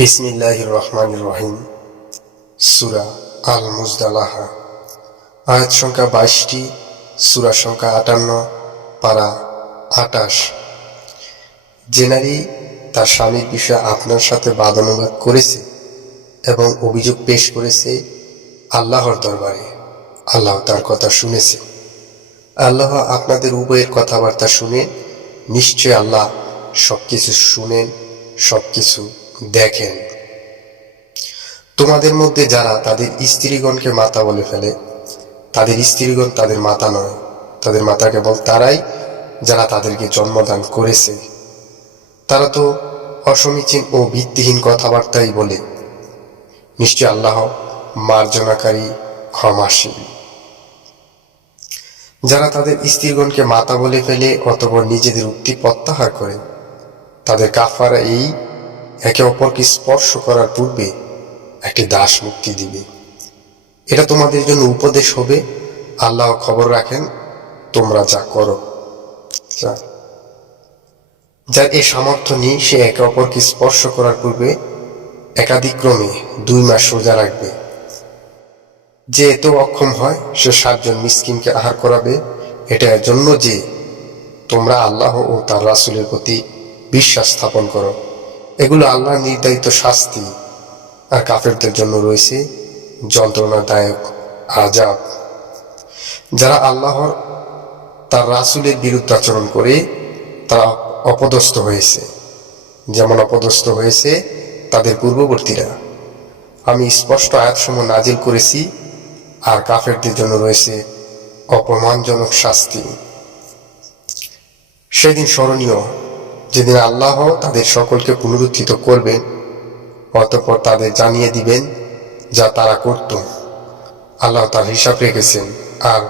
বিসমিল্লাহির রহমানির রহিম। সূরা আল মুজদালাহা। আয়াত সংখ্যা 22টি, সূরা সংখ্যা 58, পারা 28। যে নারী তার স্বামীর বিষয়ে আপনার সাথে বাদানুবাদ করেছে এবং অভিযোগ পেশ করেছে আল্লাহর দরবারে, আল্লাহ তার কথা শুনেছে। আল্লাহ আপনাদের উভয়ের কথাবার্তা শুনে, নিশ্চয় আল্লাহ সবকিছু শুনেন, সবকিছু দেখেন। তোমাদের মধ্যে যারা তাদের স্ত্রীগণকে মাতা বলে ফেলে, তাদের স্ত্রীগণ তাদের মাতা নয়, তাদের মাতা কেবল তারাই যারা তাদেরকে জন্মদান করেছে। তারা তো অসমীচীন ও ভিত্তিহীন কথাবার্তাই বলে। নিশ্চয় আল্লাহ মার্জনাকারী, ক্ষমাশীল। যারা তাদের স্ত্রীগণকে মাতা বলে ফেলে অতঃপর নিজেদের উক্তি প্রত্যাহার করে, তাদের কাফারা এই, একে অপরকে স্পর্শ করার পূর্বে একটি দাস মুক্তি দিবে। এটা তোমাদের জন্য উপদেশ হবে। আল্লাহ খবর রাখেন তোমরা যা করো। যার এ সামর্থ্য নেই সে একে অপরকে স্পর্শ করার পূর্বে একাধিক্রমে 2 মাস রোজা রাখবে। যে এত অক্ষম হয় সে 7 জন মিসকিনকে আহার করাবে। এটা এর জন্য যে তোমরা আল্লাহ ও তার রাসূলের প্রতি বিশ্বাস স্থাপন করো। এগুলো আল্লাহর নির্ধারিত শাস্তি, আর কাফেরদের জন্য রয়েছে যন্ত্রণাদায়ক আযাব। যারা আল্লাহর তার রাসূলের বিরুদ্ধাচরণ করে তারা অপদস্থ হয়েছে, যেমন অপদস্থ হয়েছে তাদের পূর্ববর্তীরা। আমি স্পষ্ট আয়াতসমূহ নাজিল করেছি, আর কাফেরদের জন্য রয়েছে অপমানজনক শাস্তি। সেদিন স্মরণীয়, যেদিন আল্লাহ তাদের সকলকে পুনরুত্থিত করবেন, অতঃপর তাদের জানিয়ে দিবেন যা তারা করত। আল্লাহ তার হিসাব রেখেছেন, আর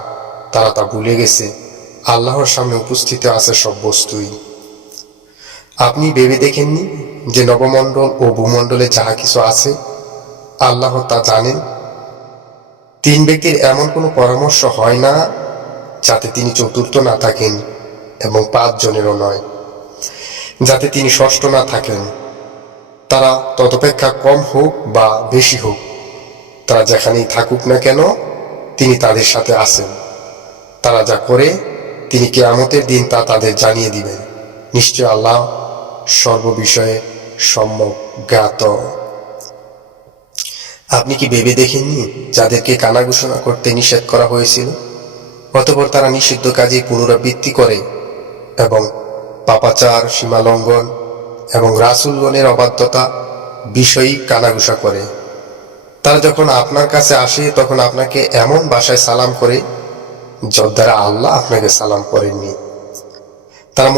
তারা তা ভুলে গেছে। আল্লাহর সামনে উপস্থিত আছে সব বস্তুই। আপনি ভেবে দেখেননি যে নবমণ্ডল ও ভূমণ্ডলে যাহা কিছু আছে আল্লাহ তা জানেন? 3 ব্যক্তির এমন কোনো পরামর্শ হয় না যাতে তিনি চতুর্থ না থাকেন, এবং 5 জনেরও নয় যাতে তিনি ষষ্ঠ না থাকেন। তারা ততপেক্ষা কম হোক বা বেশি হোক, তারা যেখানেই থাকুক না কেন তিনি তাদের সাথে আছেন। তারা যা করে তিনি কিয়ামতের দিন তা তাদের জানিয়ে দিবেন। নিশ্চয় আল্লাহ সর্ববিষয়ে সম্যক জ্ঞাত। আপনি কি ভেবে দেখেননি যাদেরকে কানা ঘোষণা করতে নিষেধ করা হয়েছিল, অতঃপর তারা নিষিদ্ধ কাজে পুনরাবৃত্তি করে এবং পাপাচার, সীমালঙ্ঘন এবং রাসূলগণের অবাধ্যতা বিষয়ই কানাঘুষা করে। তারা যখন আপনার কাছে আসে তখন আপনাকে এমন ভাষায় সালাম করে যার দ্বারা আল্লাহ আপনাকে সালাম করেননি। তারা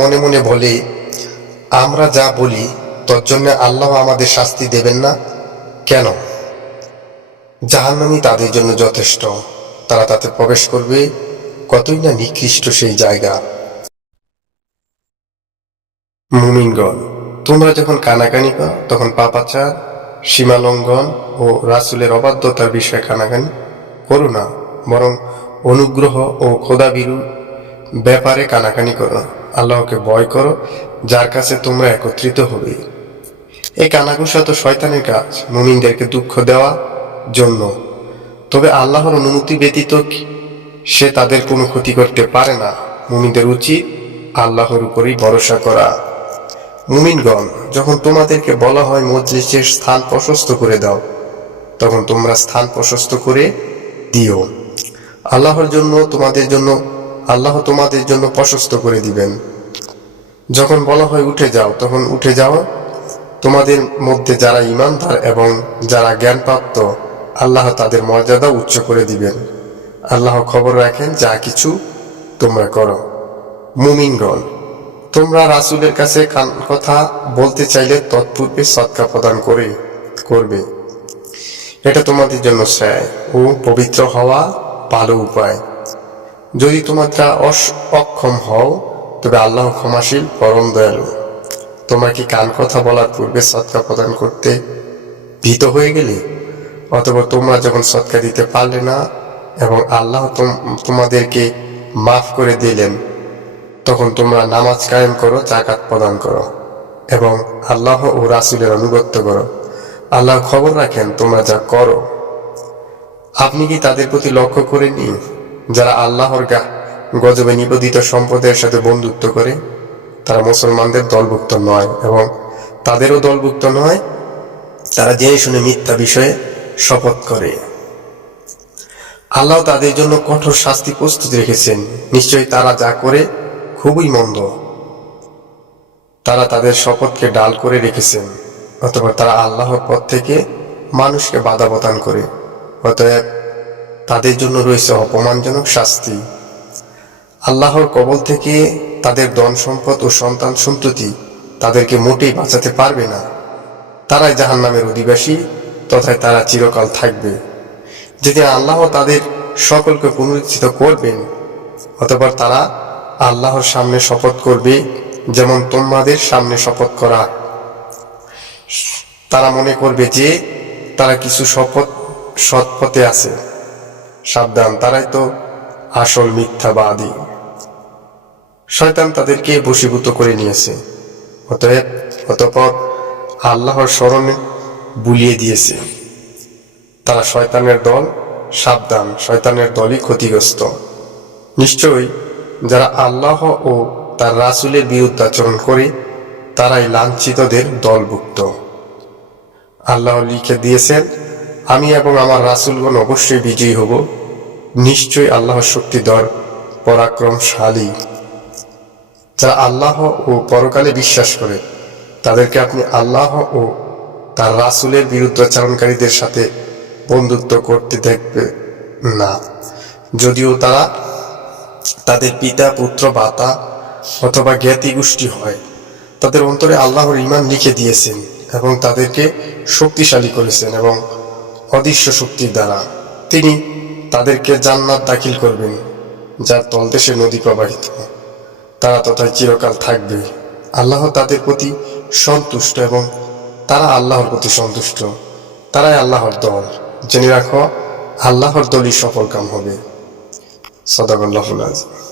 মনে মনে বলে, আমরা যা বলি তোর জন্য আল্লাহ আমাদের শাস্তি দেবেন না কেন? জাহান্নামই তাদের জন্য যথেষ্ট। তারা তাতে প্রবেশ করবে, কতই না নিকৃষ্ট সেই জায়গা। মুমিনগণ, তোমরা যখন কানাকানি পাও তখন পাপাচার, সীমালঙ্ঘন ও রাসূলের অবাধ্যতার বিষয়ে কানাকানি করো না, বরং অনুগ্রহ ও খোদাভীরু ব্যাপারে কানাকানি করো। আল্লাহকে ভয় করো, যার কাছে তোমরা একত্রিত হবে। এই কানাঘুষা তো শয়তানের কাজ, মুমিনদেরকে দুঃখ দেওয়া জন্য। তবে আল্লাহর অনুমতি ব্যতীত সে তাদের কোনো ক্ষতি করতে পারে না। মুমিনদের উচিত আল্লাহর উপরই ভরসা করা। মুমিনগণ, যখন তোমাদেরকে বলা হয় মজলিসের স্থান প্রশস্ত করে দাও, তখন তোমরা স্থান প্রশস্ত করে দিও। আল্লাহ তোমাদের জন্য প্রশস্ত করে দিবেন। যখন বলা হয় উঠে যাও, তখন উঠে যাও। তোমাদের মধ্যে যারা ঈমানদার এবং যারা জ্ঞানপ্রাপ্ত, আল্লাহ তাদের মর্যাদা উচ্চ করে দিবেন। আল্লাহ খবর রাখেন যা কিছু তোমরা করো। মুমিনগণ, তোমরা রাসূলের কাছে কথা বলতে চাইলে তৎপূর্বে সদকা প্রদান করবে। এটা তোমাদের জন্য শ্রেয় ও পবিত্র হওয়া ভালো উপায়। যদি তোমরা অক্ষম হও তবে আল্লাহ ক্ষমাশীল, পরম দয়ালু। তোমরা কি কথা বলার পূর্বে সদকা প্রদান করতে ভীত হয়ে গেলে? অথবা তোমরা যখন সদকা দিতে পারলে না এবং আল্লাহ তোমাদেরকে মাফ করে দিলেন, তখন তোমরা নামাজ কায়েম করো, যাকাত প্রদান করো। এবং আল্লাহ ও রাসূলের আনুগত্য করো। আল্লাহ খবর রাখেন তোমরা যা করো। আপনি কি তাদের প্রতি লক্ষ্য করেননি যারা আল্লাহর গজবে নিবেদিত সম্প্রদায়ের সাথে বন্ধুত্ব করে? তারা মুসলমানদের দলভুক্ত নয় এবং তাদেরও দলভুক্ত নয়। তারা জেনে শুনে মিথ্যা বিষয়ে শপথ করে। আল্লাহ তাদের জন্য কঠোর শাস্তি প্রস্তুত রেখেছেন। নিশ্চয়ই তারা যা করে খুবই মন্দ। তারা তাদের শপথকে ডাল করে রেখেছেন, অথবা তারা আল্লাহর পথ থেকে মানুষকে বাধা প্রদান করে। অতএব তাদের জন্য রয়েছে অপমানজনক শাস্তি। আল্লাহর কবল থেকে তাদের ধন সম্পদ ও সন্তান সন্ততি তাদেরকে মোটেই বাঁচাতে পারবে না। তারাই জাহান্নামের অধিবাসী, তথায় তারা চিরকাল থাকবে। যেদিন আল্লাহ তাদের সকলকে পুনরুত্থিত করবেন, অতঃপর তারা আল্লাহর সামনে শপথ করবে যেমন তোমাদের সামনে শপথ করা। তারা মনে করবে যে তারা কিছু সৎ পথে আছে। সাবধান, তারাই তো আসল মিথ্যাবাদী। শয়তান তাদেরকে বশীভূত করে নিয়েছে, অতঃপর আল্লাহর স্মরণে ভুলিয়ে দিয়েছে। তারা শয়তানের দল। সাবধান, শয়তানের দলই ক্ষতিগ্রস্ত। নিশ্চয়ই যারা আল্লাহ ও তার রাসূলের বিরুদ্ধাচরণ করে তারাই লাঞ্ছিতদের দলভুক্ত। আল্লাহ লিখে দিয়েছেন, আমি এবং আমার রাসূলগণ অবশ্যই বিজয়ী হব। নিশ্চয়ই আল্লাহ শক্তিধর পরাক্রমশালী। যারা আল্লাহ ও পরকালে বিশ্বাস করে তাদেরকে আপনি আল্লাহ ও তার রাসূলের বিরুদ্ধাচরণকারীদের সাথে বন্ধুত্ব করতে দেখবে না, যদিও তারা তাদের পিতা, পুত্র, ভ্রাতা অথবা জ্ঞাতি গোষ্ঠী হয়। তাদের অন্তরে আল্লাহর ঈমান লিখে দিয়েছেন এবং তাদেরকে শক্তিশালী করেছেন এবং অদৃশ্য শক্তির দ্বারা তিনি তাদেরকে জান্নাত দাখিল করবেন, যার তলদেশে নদী প্রবাহিত। তারা তথায় চিরকাল থাকবে। আল্লাহ তাদের প্রতি সন্তুষ্ট এবং তারা আল্লাহর প্রতি সন্তুষ্ট। তারাই আল্লাহর দল। জেনে রাখো, আল্লাহর দলই সফলকাম হবে। সাদাকাল্লাহুল আযীম।